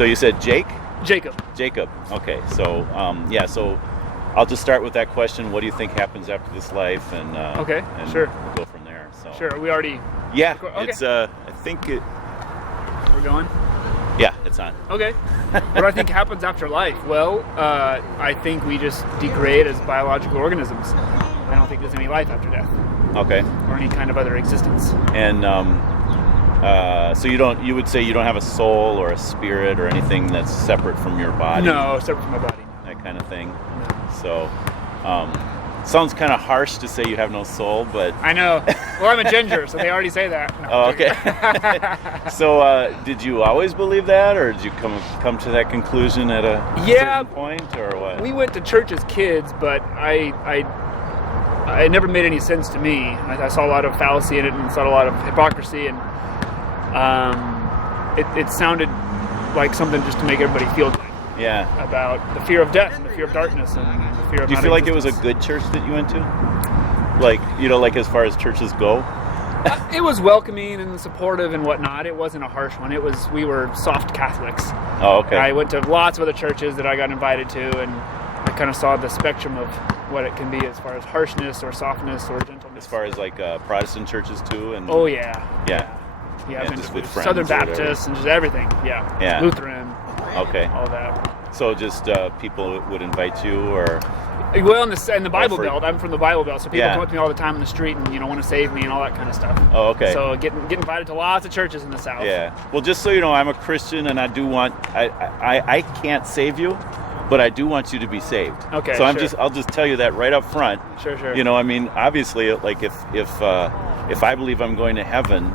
So you said Jake? Jacob. Jacob. Okay. So so I'll just start with that question. What do you think happens after this life? And Okay, and sure. We'll go from there. So Sure, we already... yeah, Okay. it's I think it. We're going? Yeah, it's on. Okay. What do I think happens after life? Well, I think we just degrade as biological organisms. I don't think there's any life after death. Okay. Or any kind of other existence. And so you would say you don't have a soul or a spirit or anything that's separate from your body? No, separate from my body. That kind of thing. No. So, sounds kind of harsh to say you have no soul, but... I know. Well, I'm a ginger, so they already say that. No, Oh, okay. So, did you always believe that, or did you come to that conclusion at a certain point, or what? We went to church as kids, but it never made any sense to me. I saw a lot of fallacy in it, and saw a lot of hypocrisy, and it sounded like something just to make everybody feel good. Yeah. About the fear of death and the fear of darkness and the fear of Do you feel like it was a good church that you went to? Like as far as churches go? It was welcoming and supportive and whatnot. It wasn't a harsh one. We were soft Catholics. Oh, okay. I went to lots of other churches that I got invited to, and I kind of saw the spectrum of what it can be as far as harshness or softness or gentleness. As far as like Protestant churches too? And Oh, yeah. Yeah. Yeah, I've been just to with friends Southern or whatever. Baptist and just everything. Yeah. Yeah. Lutheran. Okay. All that. So just people would invite you, or... Well, in the Bible for- Belt, I'm from the Bible Belt, so people Yeah. come up to me all the time in the street and want to save me and all that kind of stuff. Oh, okay. So get invited to lots of churches in the South. Yeah. Well, just so you know, I'm a Christian, and I do want... I can't save you, but I do want you to be saved. Okay, So sure. I'll just tell you that right up front. Sure. I mean, obviously, like if I believe I'm going to heaven,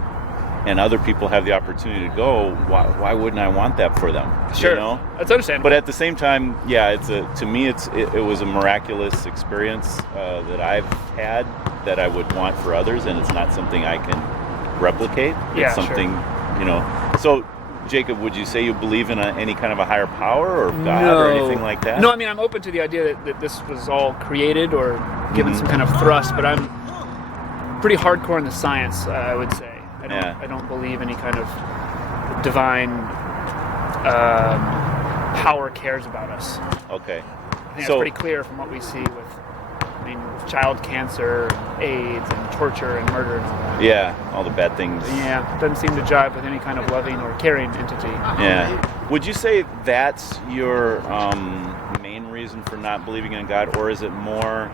and other people have the opportunity to go, why wouldn't I want that for them? Sure. You know? That's understandable. But at the same time, yeah, to me, it was a miraculous experience that I've had that I would want for others, and it's not something I can replicate. Yeah, It's something, So, Jacob, would you say you believe in any kind of a higher power or God or anything like that? No, I mean, I'm open to the idea that this was all created or given some kind of thrust, but I'm pretty hardcore in the science, I would say. I don't believe any kind of divine power cares about us. Okay. I think that's pretty clear from what we see with child cancer, AIDS, and torture and murder and all that. Yeah, all the bad things. Yeah, it doesn't seem to jive with any kind of loving or caring entity. Yeah. Would you say that's your main reason for not believing in God, or is it more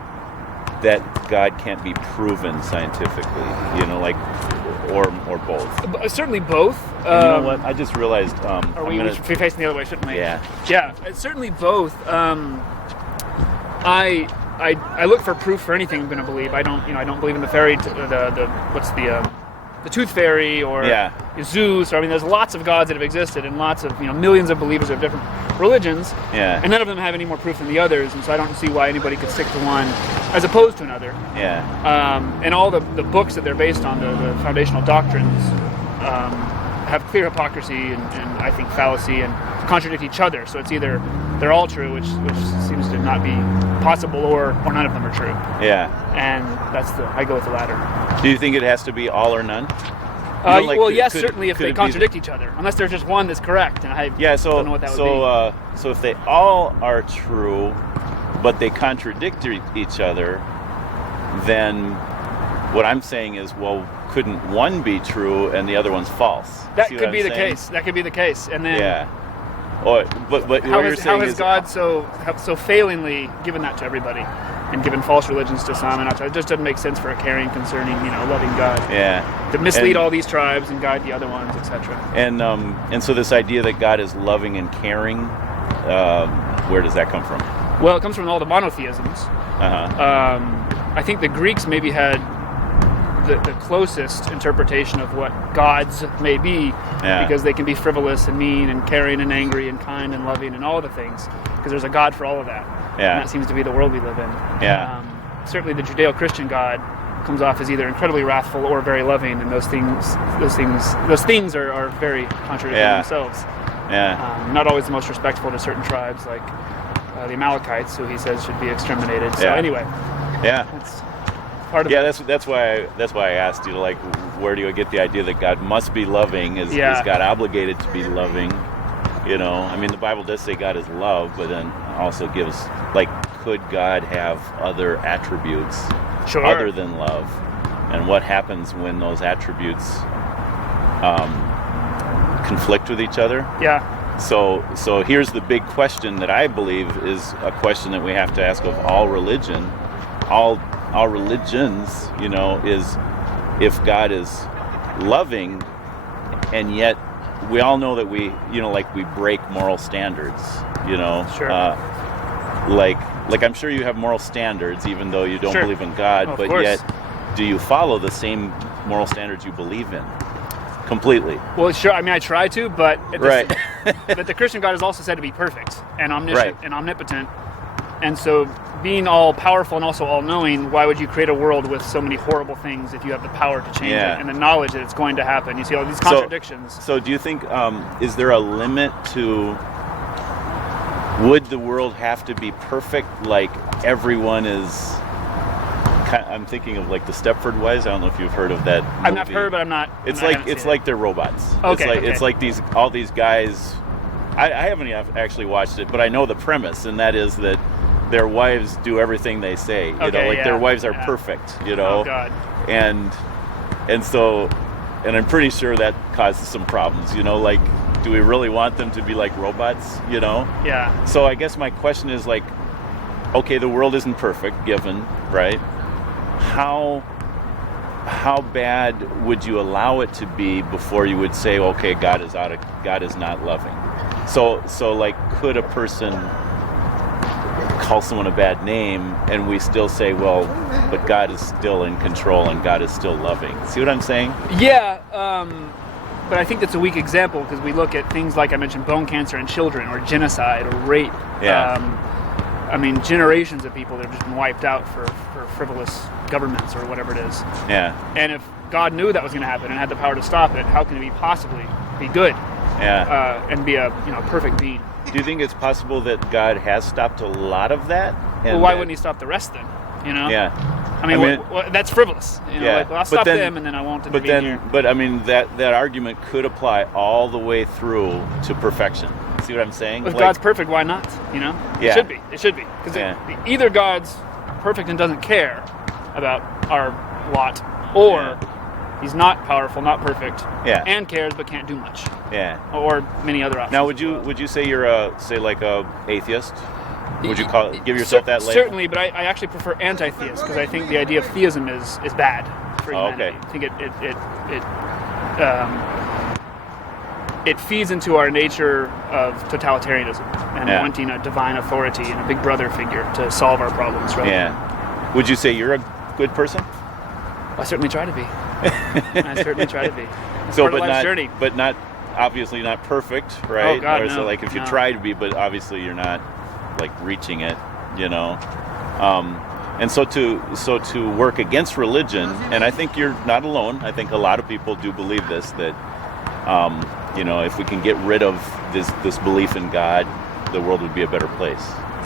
that God can't be proven scientifically? Or both? Certainly both. You know what? I just realized. We should be facing the other way, shouldn't we? Yeah. Yeah, it's certainly both. I look for proof for anything I'm going to believe. I don't believe in the fairy, the tooth fairy or Zeus. Or there's lots of gods that have existed and lots of millions of believers of different religions. Yeah. And none of them have any more proof than the others, and so I don't see why anybody could stick to one as opposed to another. Yeah. And all the books that they're based on, the foundational doctrines, have clear hypocrisy and I think fallacy and contradict each other. So it's either they're all true, which seems to not be possible, or none of them are true. Yeah. And I go with the latter. Do you think it has to be all or none? Yes, certainly if they contradict each other, unless there's just one that's correct, and I don't know what that would be. So if they all are true, but they contradict each other, then what I'm saying is, well, couldn't one be true and the other one's false? That could be the case. That could be the case, and then but how has God so failingly given that to everybody, and given false religions to some, and not to, it just doesn't make sense for a caring, concerning, loving God. Yeah. To mislead all these tribes and guide the other ones, etc. And so this idea that God is loving and caring, where does that come from? Well, it comes from all the monotheisms. I think the Greeks maybe had the closest interpretation of what gods may be, because they can be frivolous and mean and caring and angry and kind and loving and all the things, because there's a God for all of that. Yeah. And that seems to be the world we live in. Yeah. Certainly the Judeo-Christian God comes off as either incredibly wrathful or very loving, and those themes are very contradictory themselves. Yeah. Not always the most respectful to certain tribes, like the Amalekites, who he says should be exterminated. So anyway. Yeah. That's part of that's why I asked you, where do you get the idea that God must be loving? Is God obligated to be loving? You know, I mean, the Bible does say God is love, but then also gives, like, could God have other attributes other than love? And what happens when those attributes conflict with each other? Yeah. So here's the big question that I believe is a question that we have to ask of all religions, you know, is if God is loving, and yet we all know that we, you know, like we break moral standards, you know. Sure. Like I'm sure you have moral standards even though you don't believe in God, of but course. yet do you follow the same moral standards you believe in? Completely. Well, sure. I mean, I try to, but Right. but the Christian God is also said to be perfect and omniscient and omnipotent, and so being all powerful and also all knowing, why would you create a world with so many horrible things if you have the power to change it and the knowledge that it's going to happen? You see all these contradictions. So do you think is there a limit to? Would the world have to be perfect? Like everyone is. I'm thinking of like the Stepford Wives. I don't know if you've heard of that movie. I've heard, but I'm not. It's like they're robots. Okay. It's like all these guys. I haven't actually watched it, but I know the premise, and that is that their wives do everything they say. You know, like their wives are perfect. You know. Oh God. And so, and I'm pretty sure that causes some problems. You know, like, do we really want them to be like robots? You know. Yeah. So I guess my question is like, okay, the world isn't perfect, given, right? How bad would you allow it to be before you would say, okay, God is not loving? So like, could a person call someone a bad name and we still say, well, but God is still in control and God is still loving? See what I'm saying? Yeah, but I think that's a weak example because we look at things like I mentioned, bone cancer in children, or genocide, or rape. Yeah. I mean, generations of people that have just been wiped out for frivolous governments or whatever it is. Yeah. And if God knew that was going to happen and had the power to stop it, how can he possibly be good? Yeah. And be a perfect being? Do you think it's possible that God has stopped a lot of that? Well, why wouldn't he stop the rest then? You know? Yeah. I mean, that's frivolous. You know, like, well, I'll stop them and then I won't intervene here. But I mean, that argument could apply all the way through to perfection. See what I'm saying? If God's perfect, why not? You know? Yeah. It should be. Because either God's perfect and doesn't care about our lot, or he's not powerful, not perfect, and cares but can't do much. Yeah. Or many other options. Now, would you say you're a atheist? Would you give yourself that label? Certainly, but I actually prefer anti-theist because I think the idea of theism is bad for humanity. Okay. I think it feeds into our nature of totalitarianism and wanting a divine authority and a big brother figure to solve our problems. Right? Yeah. Would you say you're a good person? I certainly try to be. It's So, part of life's journey. but not obviously not perfect, right? Oh God, or no. So, like, if you try to be, but obviously you're not like reaching it, you know. And so to work against religion, and I think you're not alone. I think a lot of people do believe this, that you know, if we can get rid of this belief in God, the world would be a better place.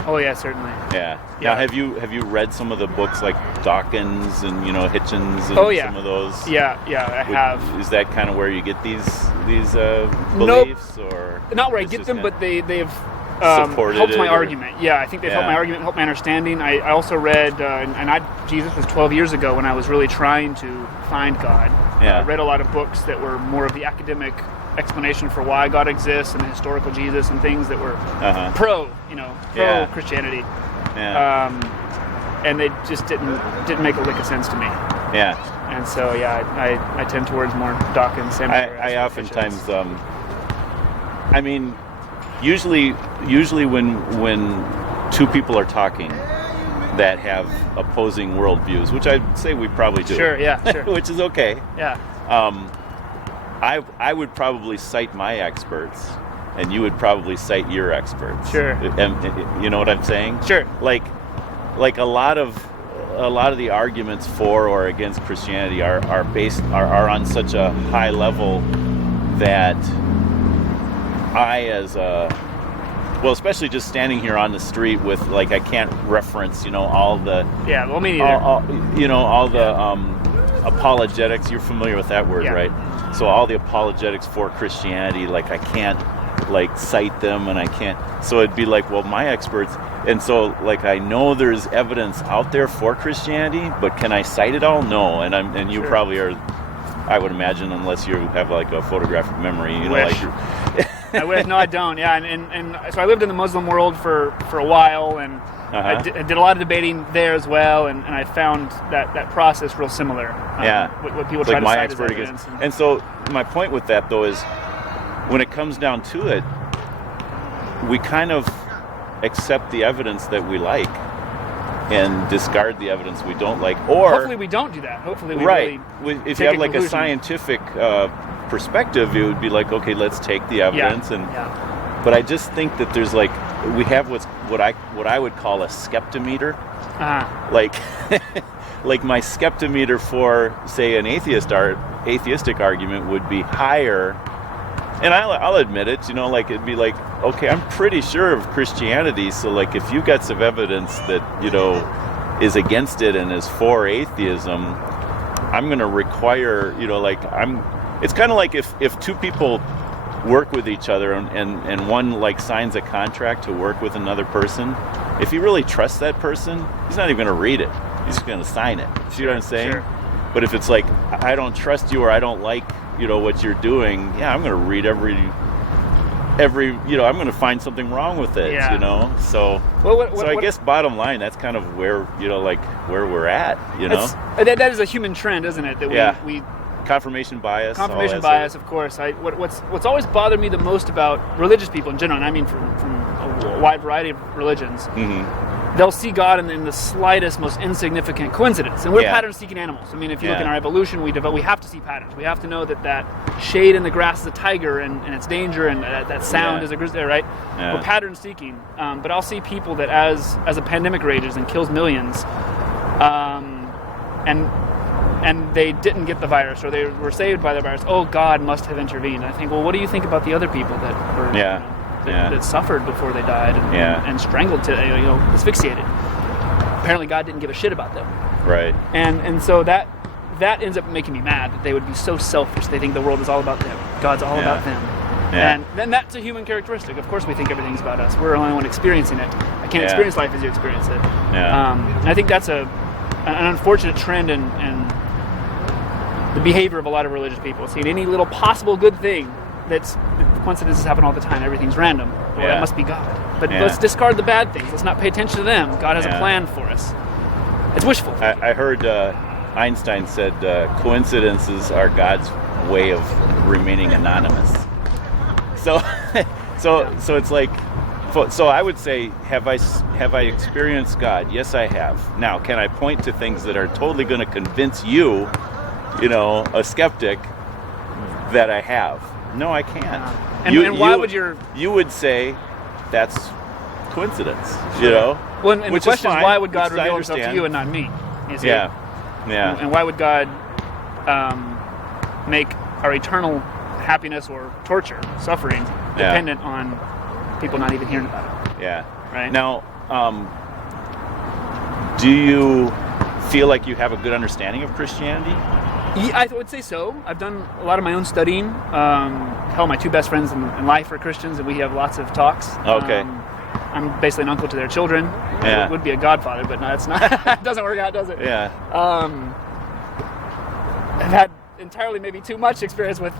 Oh yeah, certainly. Yeah. Now, have you read some of the books like Dawkins and Hitchens and some of those? Yeah, I have. Is that kind of where you get these beliefs, or not where I get them, but they've supported helped my argument. Yeah, I think they've helped my argument, helped my understanding. I also read, Jesus was 12 years ago when I was really trying to find God. I read a lot of books that were more of the academic explanation for why God exists and the historical Jesus and things that were pro Christianity. Yeah. And they just didn't make a lick of sense to me. Yeah. And so I tend towards more Dawkins. I oftentimes I mean, usually when two people are talking that have opposing worldviews, which I'd say we probably do. Sure. Which is okay. Yeah. I would probably cite my experts, and you would probably cite your experts. Sure. And you know what I'm saying? Sure. Like a lot of the arguments for or against Christianity are on such a high level that especially just standing here on the street with, like, I can't reference, all the me neither. all the apologetics. You're familiar with that word, right? So all the apologetics for Christianity, like, I can't like cite them, and I can't. So it'd be like, well, my experts, and so like I know there's evidence out there for Christianity, but can I cite it all? No, and you probably are. I would imagine, unless you have like a photographic memory, you know, like. I wish. No, I don't. Yeah, and so I lived in the Muslim world for a while, and I did a lot of debating there as well, and I found that process real similar. What people try to cite as evidence. And so my point with that, though, is when it comes down to it, we kind of accept the evidence that we like and discard the evidence we don't like. Or hopefully we don't do that. Hopefully we really if you have like a scientific perspective, it would be like, okay, let's take the evidence but I just think that there's like we have what I would call a skeptometer. Like like my skeptometer for say an atheistic argument would be higher, and I'll admit it, you know, like it'd be like, okay, I'm pretty sure of Christianity, so like if you got some evidence that, you know, is against it and is for atheism, I'm going to require, you know, like it's kind of like if two people work with each other and one like signs a contract to work with another person, if he really trusts that person, he's not even going to read it. He's just going to sign it. See what I'm saying? Sure. But if it's like, I don't trust you or I don't like, you know, what you're doing, I'm going to read every, you know, I'm going to find something wrong with it, you know? So, I guess bottom line, that's kind of where, you know, like where we're at, you know? That is a human trend, isn't it? That we confirmation bias. Confirmation bias, of course. What's always bothered me the most about religious people in general, and I mean from a wide variety of religions, they'll see God in the slightest, most insignificant coincidence. And we're pattern-seeking animals. I mean, if you look in our evolution, we have to see patterns. We have to know that shade in the grass is a tiger and it's danger, and that sound is a grizzly, right? We're pattern-seeking. But I'll see people that as a pandemic rages and kills millions, and they didn't get the virus, or they were saved by the virus. Oh, God must have intervened. And I think, well, what do you think about the other people that were that suffered before they died and strangled to, you know, asphyxiated? Apparently, God didn't give a shit about them. Right. And so that ends up making me mad that they would be so selfish. They think the world is all about them. God's all about them. Yeah. And then that's a human characteristic. Of course, we think everything's about us. We're the only one experiencing it. I can't experience life as you experience it. And I think that's an unfortunate trend in the behavior of a lot of religious people. Seeing any little possible good thing coincidences happen all the time. Everything's random. Well, that must be God. But let's discard the bad things. Let's not pay attention to them. God has a plan for us. It's wishful. I heard Einstein said coincidences are God's way of remaining anonymous. So it's like, so I would say, have I experienced God? Yes, I have. Now, can I point to things that are totally going to convince you, you know, a skeptic, that I have? No, I can't. And why would you would say that's coincidence, you know? Well, and the question is, why would God reveal himself to you and not me? You see? Yeah. And why would God make our eternal happiness or torture, suffering, dependent on people not even hearing about it? Yeah. Right? Now, do you feel like you have a good understanding of Christianity? Yeah, I would say so. I've done a lot of my own studying. Hell, my two best friends in life are Christians, and we have lots of talks. Okay. I'm basically an uncle to their children. Yeah. It would be a godfather, but no, it's not. It doesn't work out, does it? Yeah. I've had entirely maybe too much experience with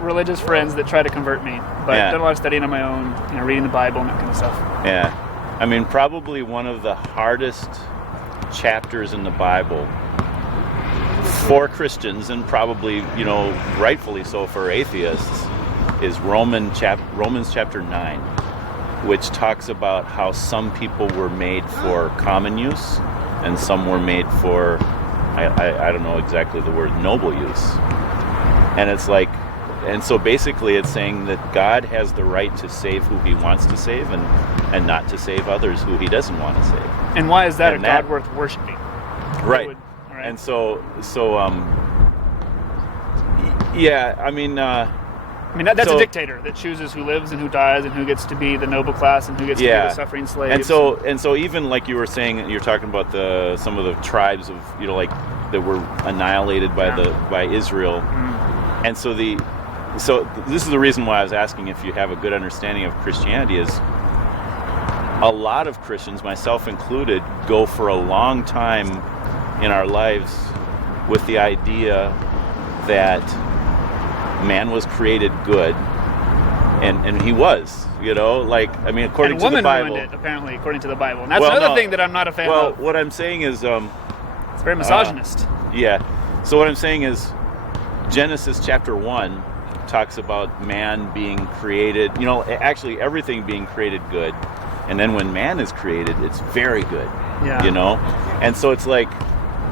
religious friends that try to convert me, but I've done a lot of studying on my own, you know, reading the Bible and that kind of stuff. Yeah. I mean, probably one of the hardest chapters in the Bible for Christians, and probably, you know, rightfully so for atheists, is Romans chapter 9, which talks about how some people were made for common use and some were made for, I don't know exactly the word, noble use. And it's like, and so basically it's saying that God has the right to save who he wants to save and not to save others who he doesn't want to save. And why is that God worth worshiping? Right. And so yeah, I mean, that's a dictator that chooses who lives and who dies and who gets to be the noble class and who gets to be the suffering slave. And so even like you were saying, you're talking about some of the tribes of, you know, like that were annihilated by Israel. And so so this is the reason why I was asking if you have a good understanding of Christianity. Is a lot of Christians, myself included, go for a long time in our lives with the idea that man was created good, and he was, according to the Bible. Ruined it, apparently, according to the Bible. And that's another thing that I'm not a fan of. Well, what I'm saying is... it's very misogynist. Yeah. So what I'm saying is Genesis chapter 1 talks about man being created, actually everything being created good. And then when man is created, it's very good, And so it's like,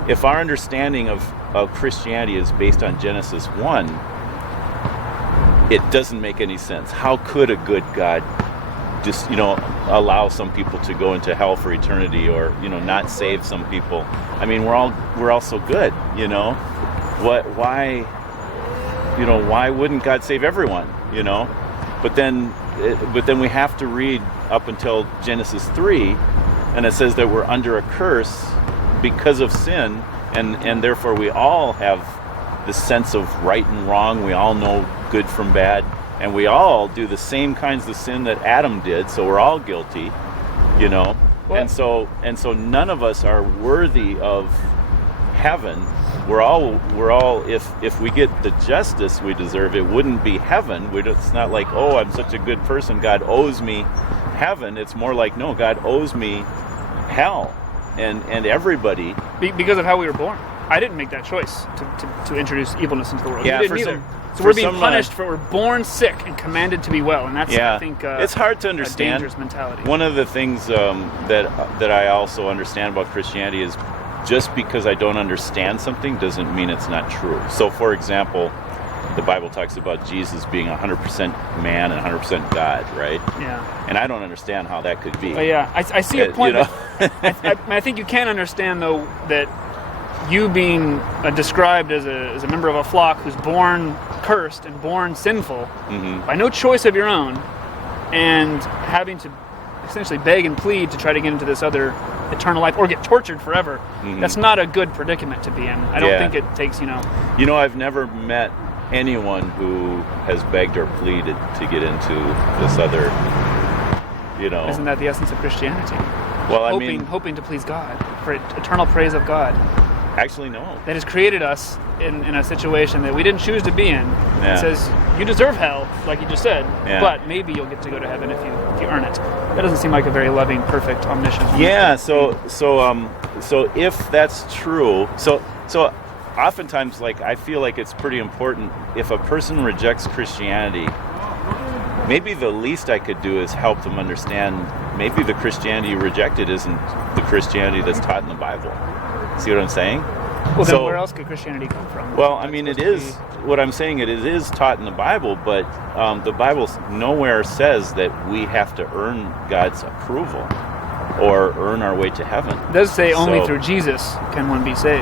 if our understanding of Christianity is based on Genesis 1, it doesn't make any sense. How could a good God just, allow some people to go into hell for eternity, or, not save some people? I mean, we're all so good, why wouldn't God save everyone, But then we have to read up until Genesis 3, and it says that we're under a curse because of sin, and therefore we all have this sense of right and wrong. We all know good from bad, and we all do the same kinds of sin that Adam did, so we're all guilty, What? And so none of us are worthy of heaven. We're all if we get the justice we deserve, it wouldn't be heaven. It's not like, oh, I'm such a good person, God owes me heaven. It's more like, no, God owes me hell, and everybody, because of how we were born. I didn't make that choice to introduce evilness into the world. Yeah, you didn't either. So we're being punished for we're born sick and commanded to be well, and that's I think it's hard to understand. A dangerous mentality. One of the things that I also understand about Christianity is, just because I don't understand something doesn't mean it's not true. So, for example, the Bible talks about Jesus being 100% man and 100% God, right? Yeah. And I don't understand how that could be. I see a point. I think you can understand, though, that you being described as a member of a flock who's born cursed and born sinful, by no choice of your own, and having to essentially beg and plead to try to get into this other eternal life or get tortured forever, that's not a good predicament to be in. I don't think it takes, I've never met anyone who has begged or pleaded to get into this other, Isn't that the essence of Christianity? Well, hoping to please God, for eternal praise of God. Actually, no. That has created us in a situation that we didn't choose to be in. Yeah. It says, you deserve hell, like you just said, but maybe you'll get to go to heaven if you earn it. That doesn't seem like a very loving, perfect, omniscient. Yeah, so if that's true, so oftentimes, I feel like it's pretty important, if a person rejects Christianity, maybe the least I could do is help them understand maybe the Christianity rejected isn't the Christianity that's taught in the Bible. See what I'm saying? Well, then where else could Christianity come from? Well, I mean, it is, what I'm saying, it is taught in the Bible, but the Bible nowhere says that we have to earn God's approval or earn our way to heaven. It does say only through Jesus can one be saved.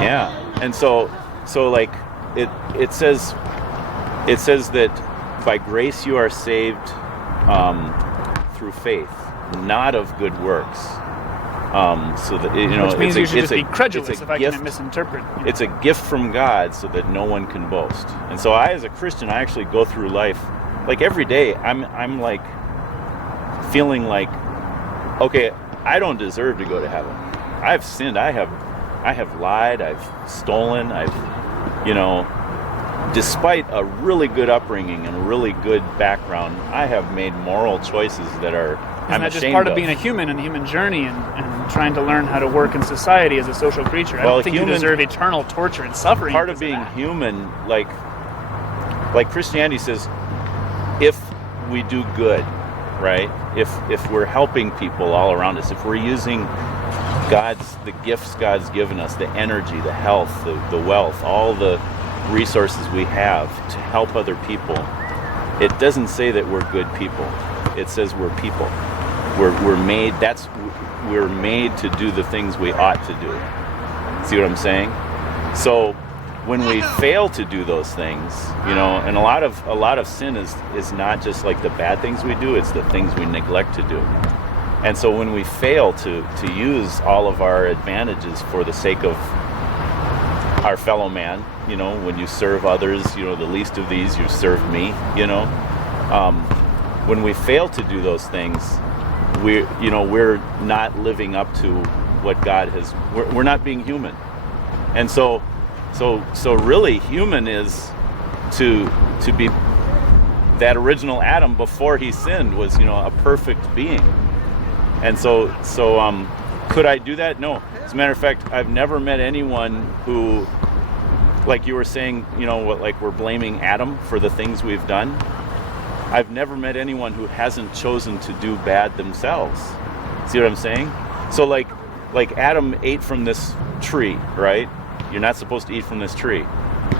Yeah, and so it says that by grace you are saved through faith, not of good works. So that which means you should just be credulous if I can misinterpret. It's a gift from God, so that no one can boast. And so I, as a Christian, I actually go through life, every day. I'm feeling like, okay, I don't deserve to go to heaven. I've sinned. I have lied. I've stolen. Despite a really good upbringing and a really good background, I have made moral choices that are. Isn't that just part of being a human and the human journey and trying to learn how to work in society as a social creature? I don't think you deserve eternal torture and suffering. Part of being human, like Christianity says, if we do good, right? If we're helping people all around us, if we're using the gifts God's given us, the energy, the health, the wealth, all the resources we have to help other people, it doesn't say that we're good people. It says we're people. We're made. We're made to do the things we ought to do. See what I'm saying? So when we fail to do those things, and a lot of sin is not just like the bad things we do; it's the things we neglect to do. And so when we fail to use all of our advantages for the sake of our fellow man. When you serve others, the least of these, you serve me. When we fail to do those things, we're not living up to what God has. We're not being human, and so really, human is to be that original Adam before he sinned was a perfect being, and so could I do that? No. As a matter of fact, I've never met anyone who, like you were saying, like we're blaming Adam for the things we've done. I've never met anyone who hasn't chosen to do bad themselves. See what I'm saying? So like Adam ate from this tree, right? You're not supposed to eat from this tree.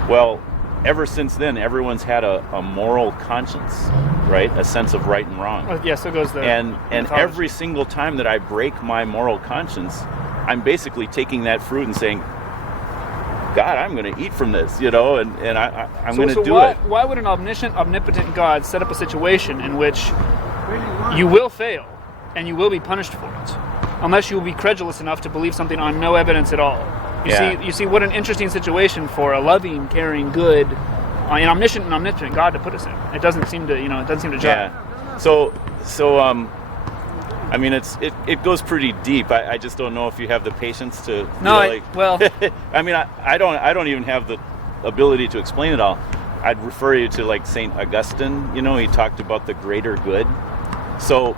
Well, ever since then, everyone's had a moral conscience, right? A sense of right and wrong. Well, yeah, so goes the and every single time that I break my moral conscience, I'm basically taking that fruit and saying, God, I'm going to eat from this, and I'm going to do it. Why would an omniscient, omnipotent God set up a situation in which you will fail and you will be punished for it, unless you will be credulous enough to believe something on no evidence at all? You see what an interesting situation for a loving, caring, good, an omniscient and omnipotent God to put us in. It doesn't seem to, jive. Yeah. So, I mean, it goes pretty deep. I just don't know if you have the patience to. I mean, I don't even have the ability to explain it all. I'd refer you to like Saint Augustine. He talked about the greater good. So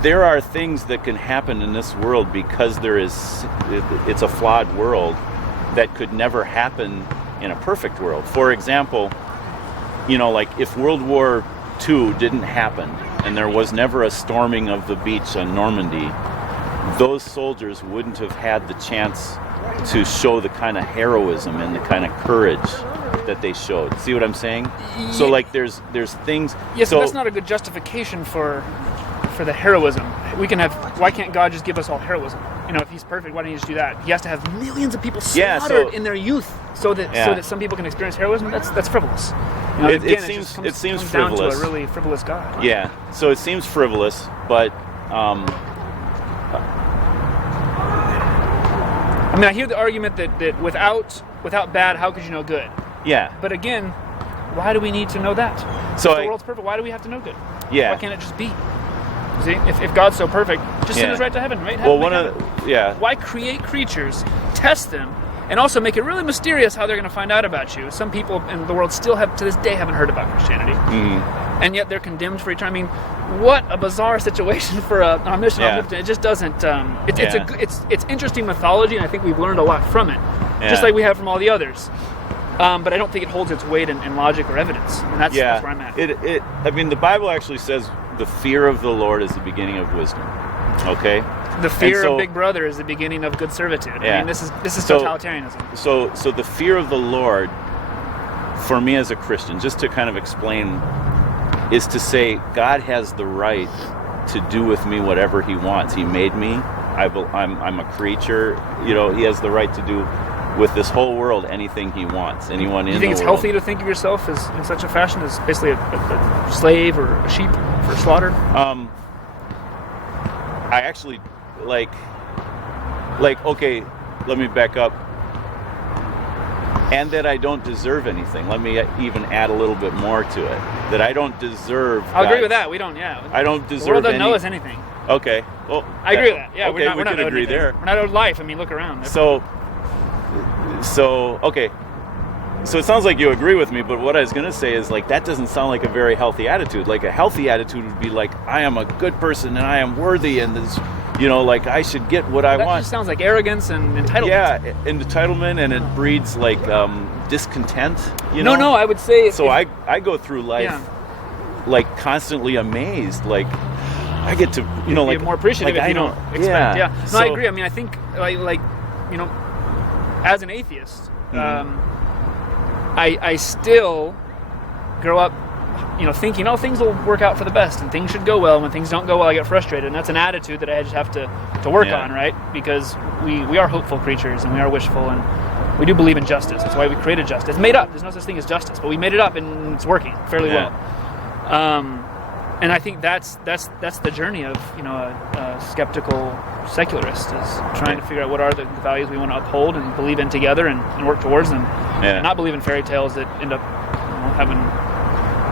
there are things that can happen in this world because it's a flawed world that could never happen in a perfect world. For example, like if World War II didn't happen and there was never a storming of the beach on Normandy, those soldiers wouldn't have had the chance to show the kind of heroism and the kind of courage that they showed. See what I'm saying? Yeah. So like there's things. Yes, so that's not a good justification for the heroism. Why can't God just give us all heroism? If he's perfect, why don't he just do that? He has to have millions of people slaughtered in their youth so that some people can experience heroism. That's frivolous. It seems comes frivolous. Down to a really frivolous God. Yeah. So it seems frivolous, but I mean, I hear the argument that without bad, how could you know good? Yeah. But again, why do we need to know that? So if the world's perfect, why do we have to know good? Yeah. Why can't it just be? See, if God's so perfect, just send us right to heaven, right? Why create creatures, test them, and also make it really mysterious how they're going to find out about you? Some people in the world still to this day haven't heard about Christianity, and yet they're condemned for eternity. I mean, what a bizarre situation for an omniscient omnipotent. It just doesn't. It's interesting mythology, and I think we've learned a lot from it, just like we have from all the others. But I don't think it holds its weight in logic or evidence, and that's where I'm at. I mean, the Bible actually says the fear of the Lord is the beginning of wisdom. Okay. The fear of Big Brother is the beginning of good servitude. Yeah. I mean, this is totalitarianism. So the fear of the Lord, for me as a Christian, just to kind of explain, is to say God has the right to do with me whatever He wants. He made me. I'm a creature. He has the right to do with this whole world anything He wants. Anyone in the world. You think it's healthy to think of yourself as in such a fashion as basically a slave or a sheep for slaughter? I actually okay, let me back up. And that I don't deserve anything. Let me even add a little bit more to it. That I don't deserve. I agree with that. We don't. I don't deserve. The world doesn't know us anything. Okay. Well, I agree with that. Yeah, okay, we're not can agree there. We're not owed life. I mean, look around. So okay. So it sounds like you agree with me, but what I was going to say is that doesn't sound like a very healthy attitude. Like a healthy attitude would be like, I am a good person and I am worthy and this, I should get what I want. That just sounds like arrogance and entitlement. Yeah, and entitlement, and it breeds discontent. No, I would say. I go through life constantly amazed. I get to be more appreciative if you don't expect. Yeah. No, I agree. I mean, I think as an atheist. I still grow up, thinking, things will work out for the best and things should go well. And when things don't go well, I get frustrated. And that's an attitude that I just have to work on, right? Because we are hopeful creatures and we are wishful and we do believe in justice. That's why we created justice. It's made up. There's no such thing as justice, but we made it up and it's working fairly well. And I think that's the journey of a skeptical secularist, is trying to figure out what are the values we want to uphold and believe in together and work towards them, and not believe in fairy tales that end up having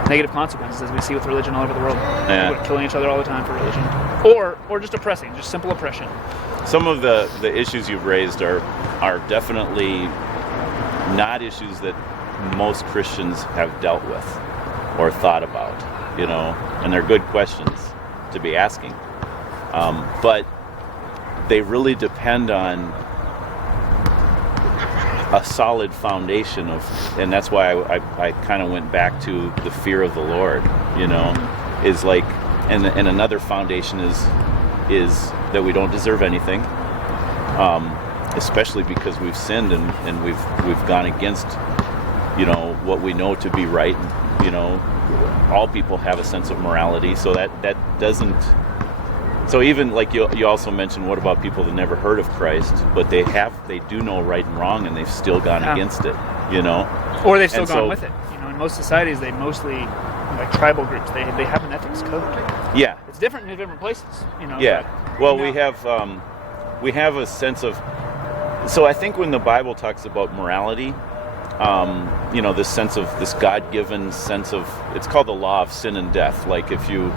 negative consequences, as we see with religion all over the world. People killing each other all the time for religion, or just oppressing, just simple oppression. Some of the issues you've raised are definitely not issues that most Christians have dealt with or thought about, and they're good questions to be asking. But they really depend on a solid foundation and that's why I kind of went back to the fear of the Lord, is like, and another foundation is that we don't deserve anything, especially because we've sinned and we've gone against, what we know to be right. All people have a sense of morality, so that doesn't. So even like you also mentioned, what about people that never heard of Christ, but they do know right and wrong, and they've still gone against it, Or they've still gone with it. In most societies, they mostly, like tribal groups, they have an ethics code. Yeah. It's different in different places, Yeah. Well, we have a sense of. So I think when the Bible talks about morality, this sense of this God-given sense of, it's called the law of sin and death. Like if you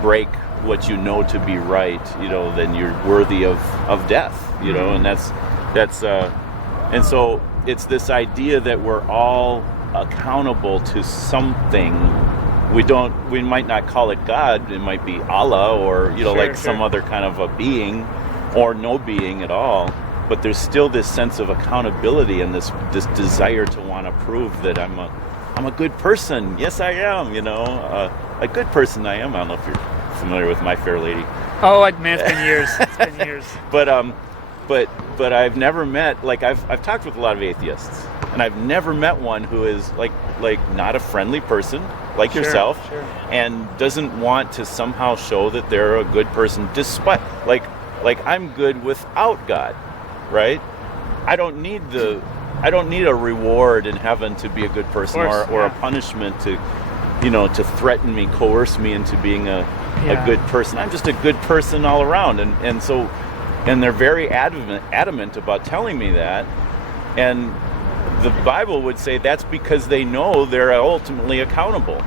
break what you know to be right, then you're worthy of death, and and so it's this idea that we're all accountable to something. We might not call it God, it might be Allah, or some other kind of a being, or no being at all, but there's still this sense of accountability and this desire to want to prove that I'm a good person. Yes, I am, a good person I am. I don't know if you're familiar with My Fair Lady. Oh, man, it's been years. It's been years. But I've never met, like, I've talked with a lot of atheists, and I've never met one who is like not a friendly person like yourself, and doesn't want to somehow show that they're a good person, despite like I'm good without God, right? I don't need a reward in heaven to be a good person, or a punishment to threaten me, coerce me into being a good person. I'm just a good person all around, and they're very adamant about telling me that, and the Bible would say that's because they know they're ultimately accountable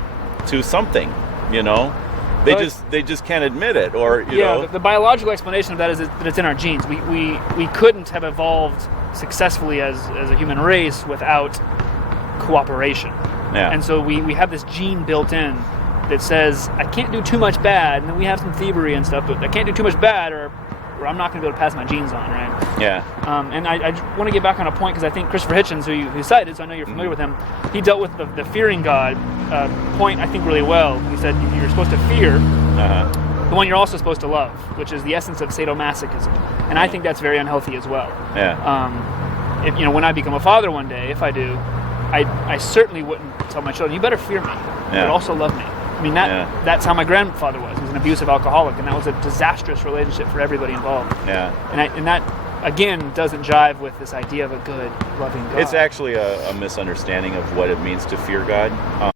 to something, They just can't admit it, or the biological explanation of that is that it's in our genes. We couldn't have evolved successfully as a human race without cooperation. Yeah. And so we have this gene built in that says I can't do too much bad, and then we have some thievery and stuff, but I can't do too much bad, or I'm not going to be able to pass my genes on, right? Yeah. And I want to get back on a point, because I think Christopher Hitchens, who you cited, so I know you're familiar with him, he dealt with the fearing God point, I think, really well. He said you're supposed to fear the one you're also supposed to love, which is the essence of sadomasochism. And I think that's very unhealthy as well. Yeah. If, when I become a father one day, if I do, I certainly wouldn't tell my children, you better fear me, but also love me. I mean, that's how my grandfather was. He was an abusive alcoholic, and that was a disastrous relationship for everybody involved. Yeah. And that, again, doesn't jive with this idea of a good, loving God. It's actually a misunderstanding of what it means to fear God.